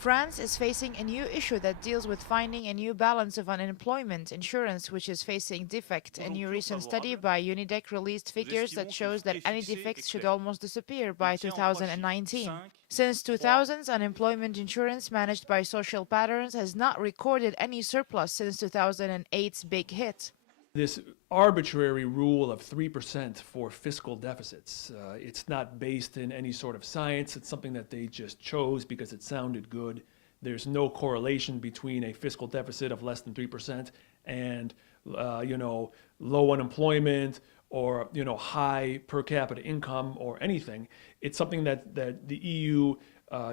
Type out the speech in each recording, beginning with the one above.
France is facing a new issue that deals with finding a new balance of unemployment insurance, which is facing defect. A new recent study by Unidec released figures that shows that any defects should almost disappear by 2019. Since 2000s, unemployment insurance managed by Social Patterns has not recorded any surplus since 2008's big hit. This arbitrary rule of 3% for fiscal deficits, it's not based in any sort of science. It's something that they just chose because it sounded good. There's no correlation between a fiscal deficit of less than 3% and, low unemployment or, high per capita income or anything. It's something that the EU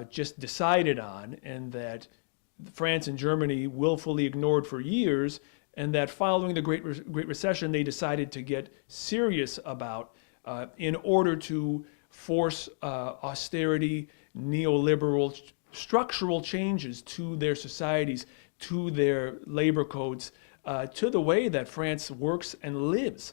just decided on, and that France and Germany willfully ignored for years, and that following the Great Recession, they decided to get serious about in order to force austerity, neoliberal, structural changes to their societies, to their labor codes, to the way that France works and lives.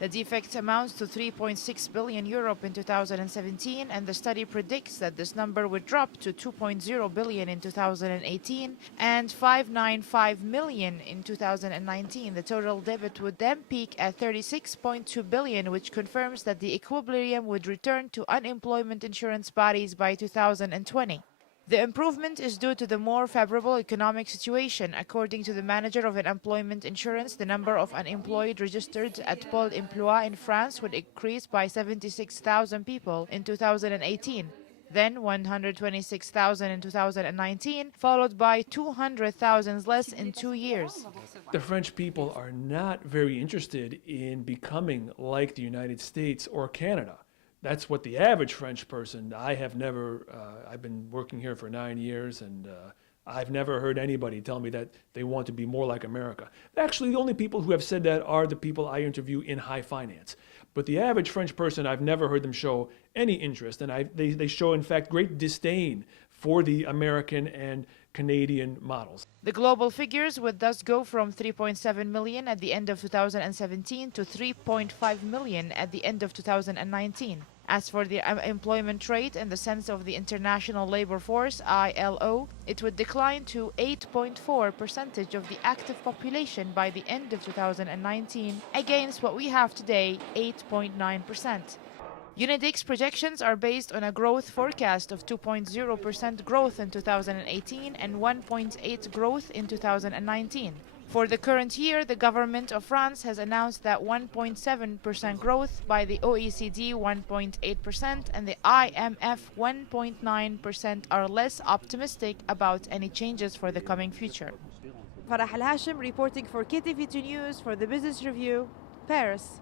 The defect amounts to 3.6 billion euro in 2017, and the study predicts that this number would drop to 2.0 billion in 2018 and 595 million in 2019. The total debit would then peak at 36.2 billion, which confirms that the equilibrium would return to unemployment insurance bodies by 2020. The improvement is due to the more favorable economic situation. According to the manager of unemployment insurance, the number of unemployed registered at Pôle emploi in France would increase by 76,000 people in 2018, then 126,000 in 2019, followed by 200,000 less in 2 years. The French people are not very interested in becoming like the United States or Canada. That's what the average French person, I've been working here for 9 years, and I've never heard anybody tell me that they want to be more like America. Actually, the only people who have said that are the people I interview in high finance. But the average French person, I've never heard them show any interest, and they show, in fact, great disdain for the American and Canadian models. The global figures would thus go from 3.7 million at the end of 2017 to 3.5 million at the end of 2019. As for the employment rate in the sense of the International Labor Force, ILO, it would decline to 8.4% of the active population by the end of 2019, against what we have today, 8.9%. Unidec's projections are based on a growth forecast of 2.0% growth in 2018 and 1.8% growth in 2019. For the current year, the government of France has announced that 1.7% growth, by the OECD 1.8%, and the IMF 1.9% are less optimistic about any changes for the coming future. Farah Al-Hashim reporting for KTV2 News for the Business Review, Paris.